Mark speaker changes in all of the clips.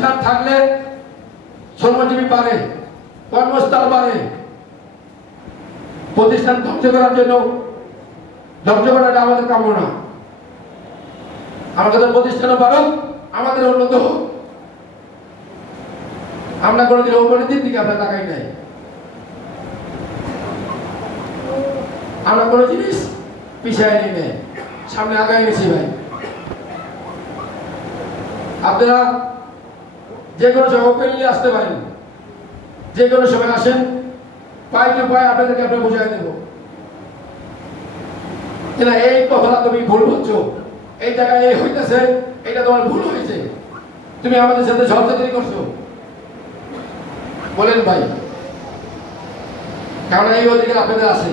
Speaker 1: থাকলে শ্রমজীবী পারে, কর্মস্থল পারে। প্রতিষ্ঠান ধ্বংস করার জন্য ধ্বংস করাটা আমাদের কাম্য না আমাদের প্রতিষ্ঠানও পারুক আমাদের উন্নত হোক। আমরা কোনোদিন অবনতির দিকে আমরা তাকাই নাই। আমরা কোনো জিনিস পিছিয়ে নিই নাই। সামনে আগাই গেছি ভাই। আপনারা যে কোনো ওপেন নিয়ে আসতে পারেন। যে কোনো সময় আসেন, পাই টু পাই আপনাদেরকে আমরা বুঝাই দেবো। না এই কথাটা তুমি ভুল বলছো এই জায়গায় এই হইতেছে, এটা তোমার ভুল হয়েছে তুমি আমাদের সাথে সহযোগিতা করছ। বলেন ভাই, কারণ এই অধিকার আপনাদের আছে।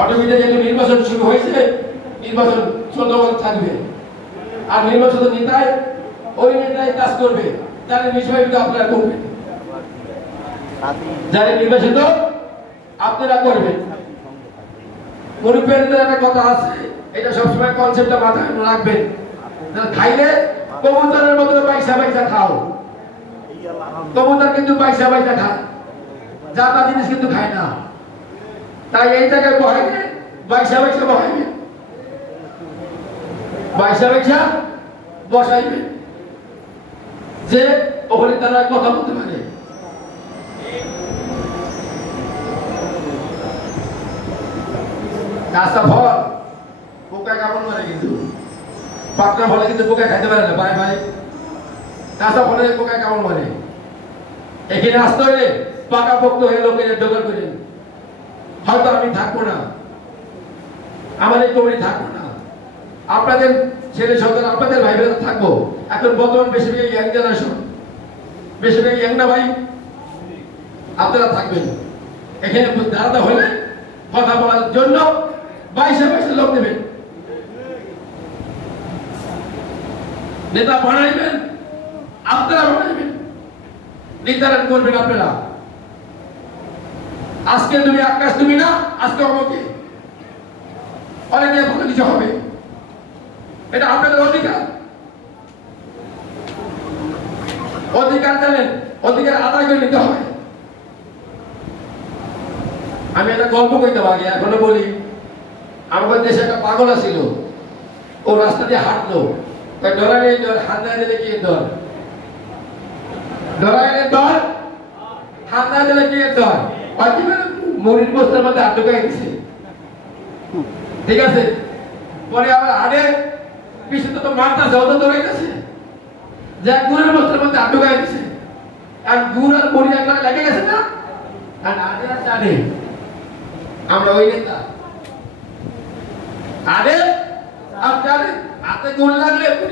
Speaker 1: অটোমেটিক যেহেতু নির্বাচন শুরু হয়েছে, নির্বাচন সুন্দরবন থাকবে। আর নির্বাচিত নেতায় ওই নেতায় কাজ করবে যারা বিষয়গুলো আপনারা করবেন। যারা নির্বাচিত, আপনারা করবেন। মুরব্বীদের একটা কথা আছে, এটা সবসময় কনসেপ্টটা মাথায় রাখবেন। খাইলে কবুতরের মতো পয়সা পয়সা খাও। কবুতর কিন্তু পয়সা পয়সা খায় যা তা জিনিস কিন্তু খায় না। তাই এই জায়গায় বহাইবে পয়সা পয়সা বহাইবে। পয়সা পয়সা বসাইবে। যে ওখানে তারা কথা বলতে পারে। গাছটা ফল পোকা কেমন মারে কিন্তু। পাকনা ফলে কিন্তু পোকা খাইতে পারে না ভাই ভাই গাছটা ফলে পোকা কেমন মারে। এখানে আসতে হলে পাকা পোক্ত হয়ে লোকের জোগাড় করে। হয়তো আমি থাকব না। আমার এই কমিটি থাকব না। আপনাদের ছেলে সন্তান, আপনাদের ভাই বোনেরা থাকব। এখন বর্তমান বেশিরভাগ ইয়াং জেনারেশন বেশিরভাগ ইয়াং না ভাই? আপনারা থাকবেন। এখানে দাঁড়াতে হলে কথা বলার জন্য বাইশে বাইশে লোক দেবেন নেতা বানাইবেন, আপনারা বানাইবেন। নির্ধারণ করবেন আপনারা। আজকে তুমি আকাশ তুমি না, আজকে আমাকে অনেকে কিছু হবে। এটা আপনাদের অধিকার। অধিকার জানেন, অধিকার আদায় করে নিতে হবে। আমি একটা গল্প কইতে পারি, এখনও বলি। আমাদের দেশে একটা পাগল ছিল ও রাস্তা দিয়ে হাঁটলো। ডর হাত না দিলে কি ডর? ডরাই ডর দিলে কি ডর? মরির বস্তার মধ্যে হাত ঢুকাই ঠিক আছে, পরে আবার আরে পিছনে তো মারতেছে অত গেছে। যে গুড়ের বস্তার মধ্যে আটু গায়ে দিছে। আর গুড় আর বড়ি একবার লেগে গেছে না? আর আরে আর জানে আমরা ওই নেতা। আরে? আর জানে হাতে গুড় লাগলে